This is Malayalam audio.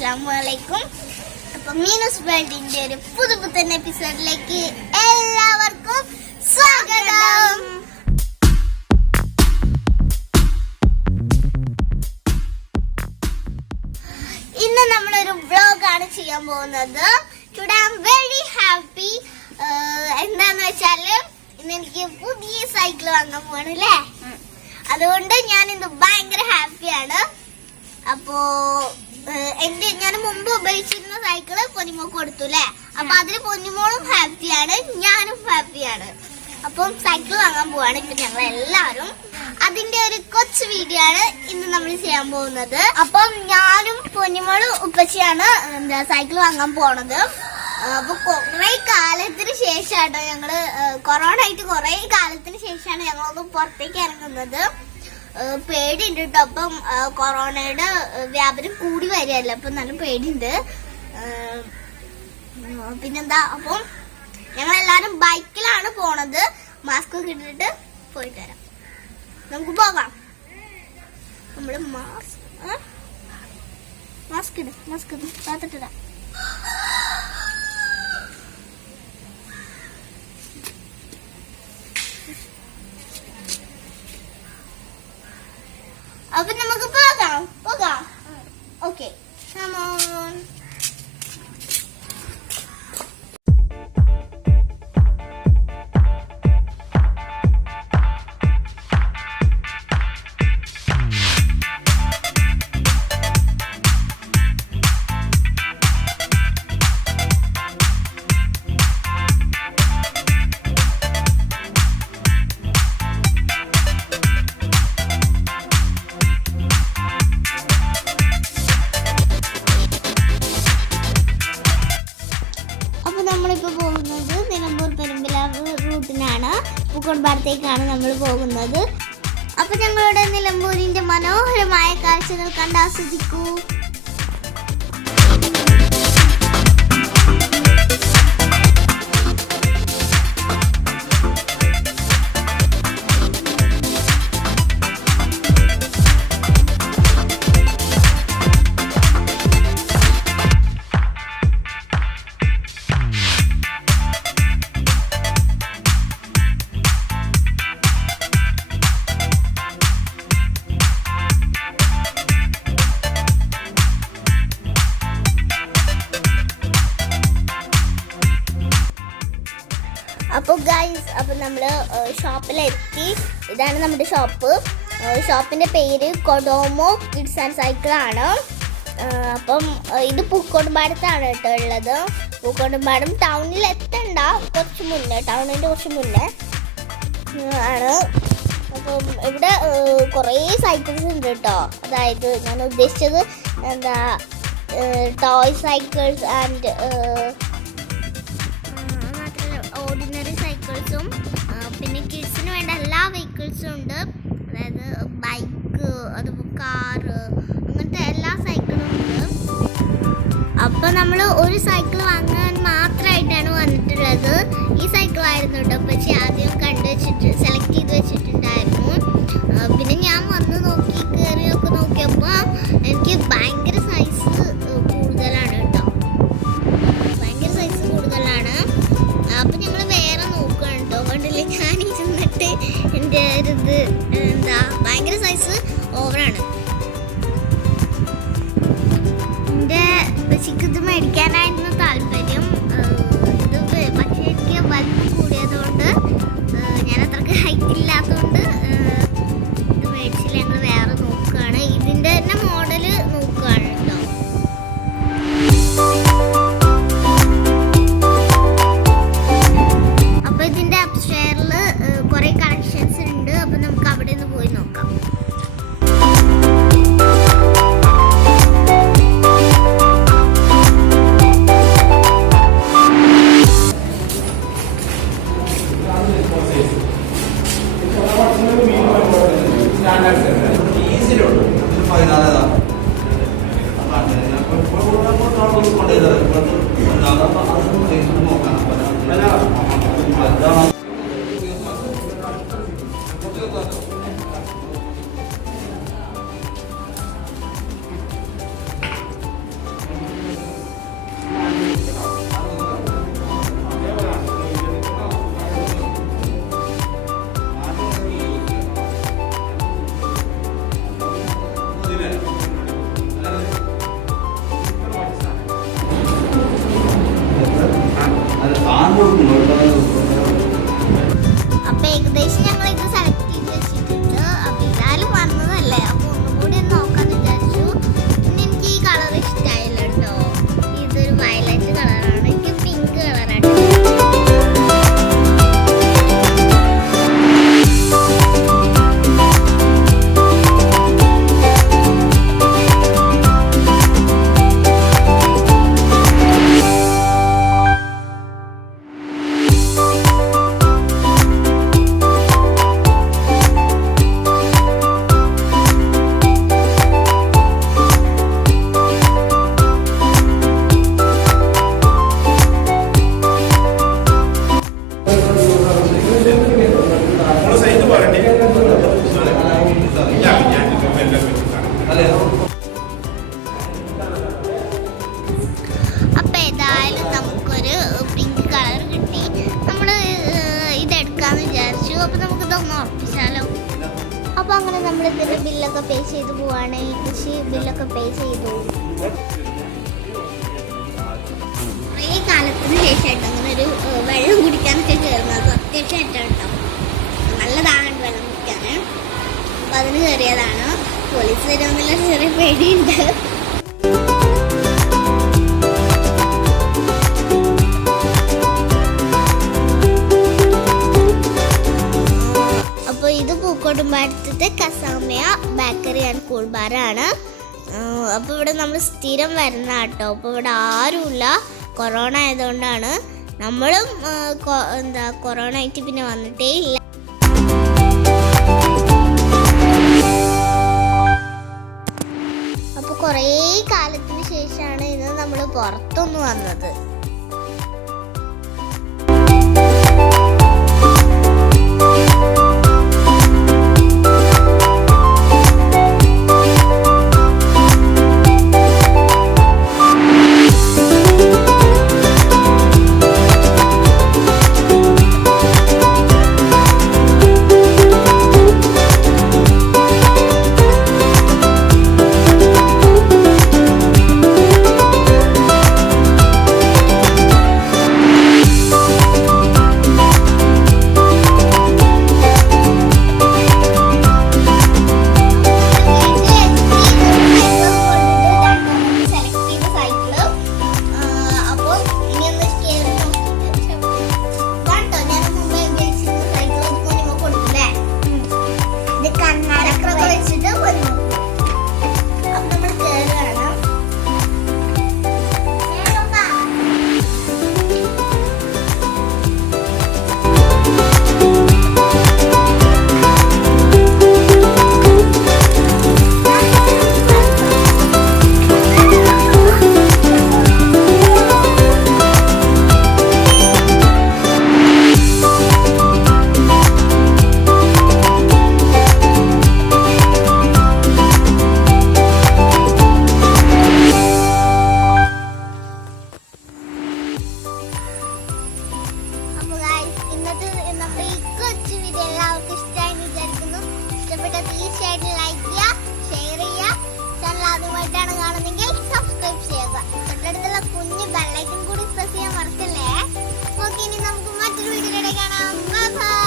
അസ്സലാമുഅലൈക്കും. അപ്പം മീനൂസ് വേൾഡിന്റെ ഒരു പുതുപുത്തൻ എപ്പിസോഡിലേക്ക് എല്ലാവർക്കും സ്വാഗതം. ഇന്ന് നമ്മളൊരു വ്ലോഗാണ് ചെയ്യാൻ പോകുന്നത്. Today I am very happy. എന്താന്ന് വെച്ചാല് ഇന്ന് എനിക്ക് പുതിയ സൈക്കിൾ വാങ്ങാൻ പോവാണ് അല്ലേ. അതുകൊണ്ട് ഞാൻ ഇന്ന് ഭയങ്കര ഹാപ്പിയാണ്. അപ്പോ ഞാൻ മുമ്പ് ഉപയോഗിച്ചിരുന്ന സൈക്കിള് പൊന്നിമോക്ക് കൊടുത്തു അല്ലേ. അപ്പൊ അതിന് പൊന്നിമോളും ഹാപ്പിയാണ്, ഞാനും ഹാപ്പിയാണ്. അപ്പം സൈക്കിൾ വാങ്ങാൻ പോവാണ് ഇപ്പൊ ഞങ്ങൾ എല്ലാവരും. അതിന്റെ ഒരു കൊച്ചു വീഡിയോ ആണ് ഇന്ന് നമ്മൾ ചെയ്യാൻ പോകുന്നത്. അപ്പം ഞാനും പൊന്നിമോളും ഉപ്പച്ചിയാണ് സൈക്കിൾ വാങ്ങാൻ പോണത്. അപ്പൊ കുറെ കാലത്തിന് ശേഷാട്ടോ ഞങ്ങള് കൊറോണ ആയിട്ട് കുറെ കാലത്തിന് ശേഷമാണ് ഞങ്ങളൊന്ന് പുറത്തേക്ക് ഇറങ്ങുന്നത്. പേടിയുണ്ട് കേട്ടോ. അപ്പം കൊറോണയുടെ വ്യാപനം കൂടി വരികയല്ലേ, അപ്പൊ നല്ല പേടിയുണ്ട്. പിന്നെന്താ, അപ്പം ഞങ്ങളെല്ലാരും ബൈക്കിലാണ് പോണത്. മാസ്ക് ഒക്കെ ഇട്ടിട്ട് പോയിട്ട് വരാം. നമുക്ക് പോകാം. നമ്മള് മാസ്ക് കാത്തിട്ടിടാം. അപ്പൊ നമുക്ക് പോകാം. Okay, come on. നമ്മളിപ്പോ പോകുന്നത് നിലമ്പൂർ പെരുമ്പിലാവ് റൂട്ടിനാണ്. പൂക്കോട് ഭാഗത്തേക്കാണ് നമ്മൾ പോകുന്നത്. അപ്പൊ ഞങ്ങളുടെ നിലമ്പൂരിന്റെ മനോഹരമായ കാഴ്ചകൾ കണ്ടാസ്വദിക്കൂ. അപ്പോൾ ഗൈസ്, അപ്പോൾ നമ്മൾ ഷോപ്പിലെത്തി. ഇതാണ് നമ്മുടെ ഷോപ്പ്. ഷോപ്പിൻ്റെ പേര് കൊഡോമോ കിഡ്സ് ആൻഡ് സൈക്കിളാണ്. അപ്പം ഇത് പൂക്കോട്ടുംപാടത്താണ് കേട്ടോ ഉള്ളത്. പൂക്കോട്ടുംപാടം ടൗണിൽ എത്തണ്ട, കുറച്ച് മുന്നേ, ടൗണിൻ്റെ കുറച്ച് മുന്നേ ആണ്. അപ്പം ഇവിടെ കുറേ സൈക്കിൾസ് ഉണ്ട് കേട്ടോ. അതായത് ഞാൻ ഉദ്ദേശിച്ചത് എന്താ, ടോയ് സൈക്കിൾസ് ആൻഡ് ഓർഡിനറി സൈക്കിൾസും പിന്നെ കിഡ്സിന് വേണ്ട എല്ലാ വെഹിക്കിൾസും ഉണ്ട്. അതായത് ബൈക്ക്, അതുപോലെ കാറ്, അങ്ങനത്തെ എല്ലാ സൈക്കിളും ഉണ്ട്. അപ്പം നമ്മൾ ഒരു സൈക്കിൾ വാങ്ങാൻ മാത്രമായിട്ടാണ് വന്നിട്ടുള്ളത്. ഈ സൈക്കിളായിരുന്നു കേട്ടോ പക്ഷേ ആദ്യം സെലക്ട് ചെയ്ത് വെച്ചിട്ടുണ്ടായിരുന്നു. പിന്നെ ഞാൻ വന്ന് കയറിയൊക്കെ നോക്കിയപ്പോൾ എനിക്ക് ഭയങ്കര സൈസ് കൂടുതലാണ് കേട്ടോ, ഭയങ്കര സൈസ് കൂടുതലാണ്. അപ്പൊ ഞങ്ങള് വേറെ നോക്കണം കേട്ടോ. കണ്ടില്ലേ, ഞാൻ ഇരുന്നിട്ട് എൻ്റെ ഇത് എന്താ ഭയങ്കര സൈസ് ഓവറാണ്. എൻ്റെ പശിക്ക് ഇത് മേടിക്കാനായിരുന്നു താല്പര്യം. ഇത് പക്ഷേ എനിക്ക് വലിപ്പം കൂടിയതുകൊണ്ട്, ഞാൻ അത്രക്ക് ഹൈറ്റ് ഇല്ലാത്തതുകൊണ്ട് ഇത് മേടിച്ചില്ല. ഞങ്ങൾ വേറെ നോക്കുകയാണ്. ഇതിൻ്റെ തന്നെ മോഡല് നോക്കുകയാണ് കേട്ടോ. ഇതിന്റെ അപ്സ്റ്റെയറിൽ കുറെ കളക്ഷൻസ് ഉണ്ട്. അപ്പൊ നമുക്ക് അവിടെ നിന്ന് പോയി നോക്കാം. അപ്പൊ ഏകദേശം ഞങ്ങൾ ഇത് സെലക്ട് ചെയ്ത് വെച്ചിട്ടുണ്ട്. അപ്പൊ ഇതായാലും വന്നതല്ലേ, അപ്പൊ ഒന്നും കൂടി ഒന്ന് നോക്കാന്ന് വിചാരിച്ചു. പിന്നെ എനിക്ക് ഈ കളർ ഇഷ്ടമായില്ല കേട്ടോ. ഇതൊരു വയലറ്റ് കളറാണ്, എനിക്ക് പിങ്ക് കളറാണ്. അപ്പൊ ഏതായാലും നമുക്കൊരു പിങ്ക് കളർ കിട്ടി. നമ്മള് ഇതെടുക്കാന്ന് വിചാരിച്ചു. അപ്പൊ നമുക്ക് ഇതൊന്ന് ഉറപ്പിച്ചാലോ. അപ്പൊ അങ്ങനെ നമ്മൾ ഇതിന്റെ ബില്ലൊക്കെ പേ ചെയ്ത് പോവാണ്. കൃഷി ബില്ലൊക്കെ പേ ചെയ്തു. കുറേ കാലത്തിന് ശേഷമായിട്ട് അങ്ങനെ ഒരു വെള്ളം കുടിക്കാനൊക്കെ കയറുന്നത് അത്യാവശ്യമായിട്ടാണ് കേട്ടോ. നല്ലതാണ് വെള്ളം കുടിക്കാന്. അപ്പൊ അതിന് കയറിയതാണ്. പോലീസ് വരുമെന്നുള്ള ചെറിയ പേടിയുണ്ട്. അപ്പോൾ ഇത് പൂക്കോട്ടുംപാടത്തെ കസാമയ ബേക്കറി ആൻഡ് കൂൾ ബാറാണ്. അപ്പോൾ ഇവിടെ നമ്മൾ സ്ഥിരം വരുന്ന കേട്ടോ. അപ്പോൾ ഇവിടെ ആരുമില്ല, കൊറോണ ആയതുകൊണ്ടാണ്. നമ്മളും കൊറോണ ആയിട്ട് പിന്നെ വന്നിട്ടേ ഇല്ല. അപ്പോൾ കുറേ കാലത്തിന് ശേഷമാണ് ഇന്ന് നമ്മൾ പുറത്തൊന്ന് വന്നത്. തീർച്ചയായിട്ടും ലൈക്ക് ചെയ്യുക, ഷെയർ ചെയ്യുക. ചാനൽ ആദ്യമായിട്ടാണ് കാണുന്നതെങ്കിൽ സബ്സ്ക്രൈബ് ചെയ്യുക. തൊട്ടടുത്തുള്ള കുഞ്ഞു ബെല്ലൈക്കൺ കൂടി പ്രസ് ചെയ്യാൻ മറക്കല്ലേ. ഓക്കെ, ഇനി നമുക്ക് മറ്റൊരു വീഡിയോയിലൂടെ കാണാം. Bye bye.